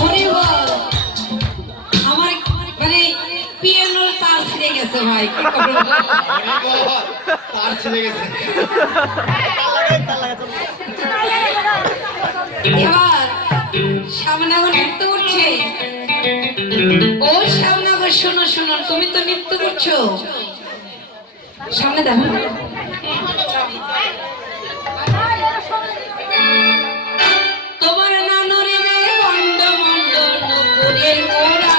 হরি বল। আমার মানে পিয়ানোর তার ছিঁড়ে গেছে ভাই, কি করব? তার ছিঁড়ে গেছে। এবার সামনাগর নৃত্য করছে। ও সামনাগর শোনো শোনো, তুমি তো নৃত্য করছো, সামনে দেখো। তোমার নানুরে গন্ড মন্ড নুপুরের গোড়া,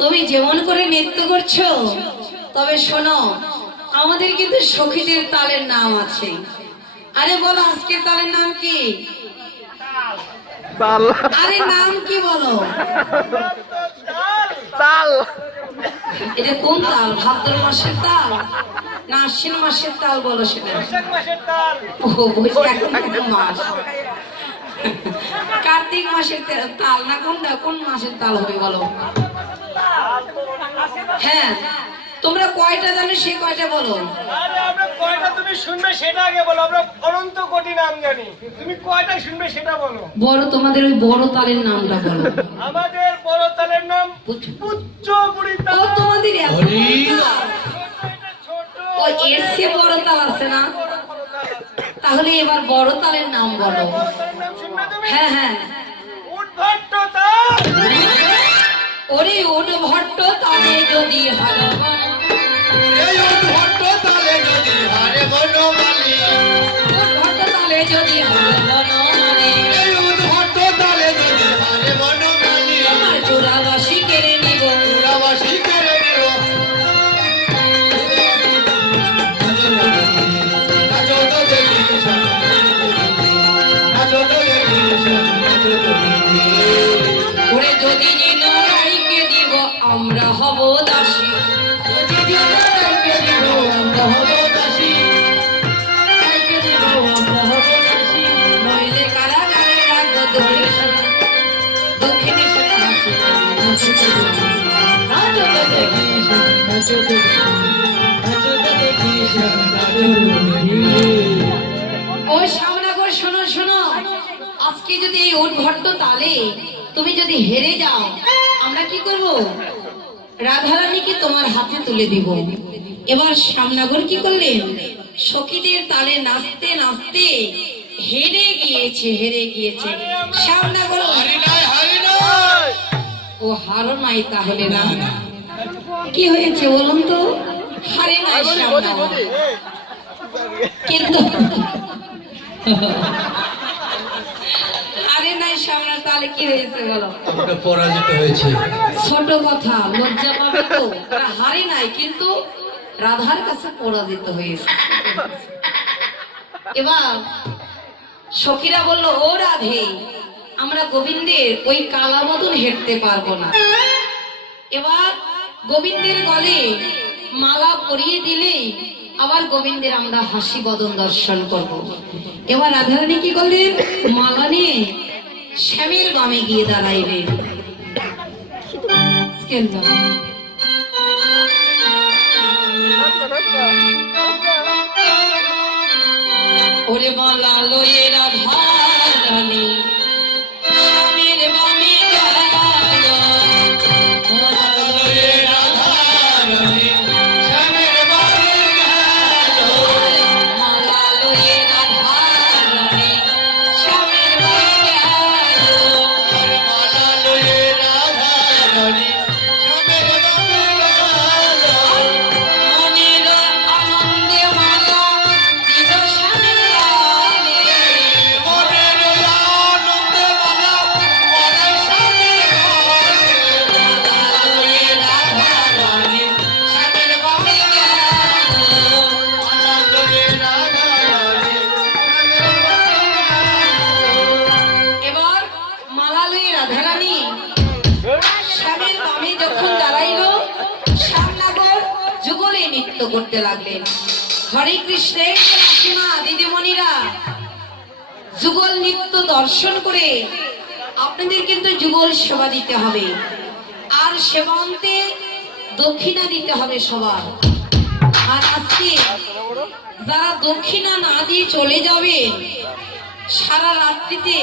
তুমি যেমন করে নৃত্য করছো, তবে শোনো আমাদের কিন্তু সখীদের তালের নাম আছে। আরে বলো আজকের তালের নাম কি? তাল। আরে নাম কি বলো? তাল। এটা কোন তাল? ভাদ্র মাসের তাল না আশ্বিন মাসের তাল? বলো সেটা। ও বৈশাখ মাস, কার্তিক মাসের তাল না কোনটা? কোন মাসের তাল হবে বলো? হ্যাঁ, তোমরা কয়টা জানো সে কয়টা বলো। আরে আমরা কয়টা তুমি শুনবে সেটা আগে বলো। আমরা অনন্ত কোটি নাম জানি, তুমি কয়টা শুনবে সেটা বলো। বড় তোমাদের ওই বড় তালের নামটা বলো। আমাদের বড় তালের নাম উচ্চ বুড়ি তাল। ও তোমাদের এত বড় তাল? ছোট ও এর চেয়ে বড় তাল আছে না? তাহলে এবার বড় তালের নাম বলো। বড় তালের নাম শুনবে তুমি? হ্যাঁ হ্যাঁ। উদ্ভট্ট তাল। ওরে উদ্ভট্ট তালে যদি হারে এই উদ্ভট্ট তালে যদি হারে বনমালী, উদ্ভট্ট তালে যদি হারে বনমালী, এই উদ্ভট্ট তালে যদি হারে বনমালী, আমার চোরাবাসী কেড়ে নিব, পুরাবাসী করে নিব। নাচো তো দেখি, নাচো তো দেখি, নাচো তো দেখি। ওরে যদি নিলয়কে দিব আমরা হব দাসী, যদি রাইকে দিব আমরা হব দাসী, রাইকে দিব আমরা হব দাসী। নইলে কারাগারে রাখবো দক্ষিণের সাথে হাসি। নাচো তো দেখি, নাচো তো দেখি, নাচো তো দেখি, নাচো তো দেখি, নাচো তো দেখি। ও সামনাগর শোনো শোনো, আজকে যদি এই উদ্ভট্ট তালে তুমি যদি হেরে যাও, আমরা কি করব? রাধারানীকে তোমার হাতে তুলে দিব। এবার সামনাগর কি করলেন? সখীদের তালে নাচতে নাচতে হেরে গিয়েছে, হেরে গিয়েছে। সামনাগর হারি নাই, হারি নাই। ও হারো নাই তাহলে না? কি হয়েছে বলুন তো? হারে নাই সামনাগর, কিন্তু আরে নাই সামনে তাহলে কি হয়েছে বলো? আমরা পরাজিত হয়েছে। ছোট কথা, লজ্জা পাবে তো। তারা হারে নাই কিন্তু রাধার কাছে পরাজিত হয়েছে। এবার সখীরা বলল, ও রাধে, আমরা গোবিন্দের ওই কালা মতন হেঁটতে পারবো না। এবার গোবিন্দের গলে মালা পরিয়ে দিলে আবার গোবিন্দের আমরা হাসি বদন দর্শন করব। এবার রাধারানী কি করলেন? মালা নিয়ে শ্যামের বামে গিয়ে দাঁড়াইলেন। ওরে মালা লয়ে রাধা রানী স্বামীর বামে গেল মালা লয়ে রাধা রানী স্বামীর বাড়ি গেল। মালা লয়ে রাধা রানী স্বামীর বামে গেল মালা লয়ে রাধা রানী স্বামীর বাড়ি গেল। মনের আনন্দে মালা দিল স্বামীর গালে মনের আনন্দে মালা পরাই স্বামীর ঘরে। মালা লয়ে রাধা রানী স্বামীর বামে গেল মালা লয়ে রাধা রানী স্বামীর বাড়ি গেল। এবার মালা লয়ে রাধারানী স্বামীর বামে যখন দাঁড়াইল শ্যামনগর যুগলে নৃত্য করতে লাগলেন। হরে কৃষ্ণের যে মাসিমা দিদিমণিরা যুগল নৃত্য দর্শন করে আপনাদের কিন্তু যুগল সেবা দিতে হবে, আর সেবান্তে দক্ষিণা দিতে হবে সবার। আর আজকে যারা দক্ষিণা না দিয়ে চলে যাবে সারা রাত্রিতে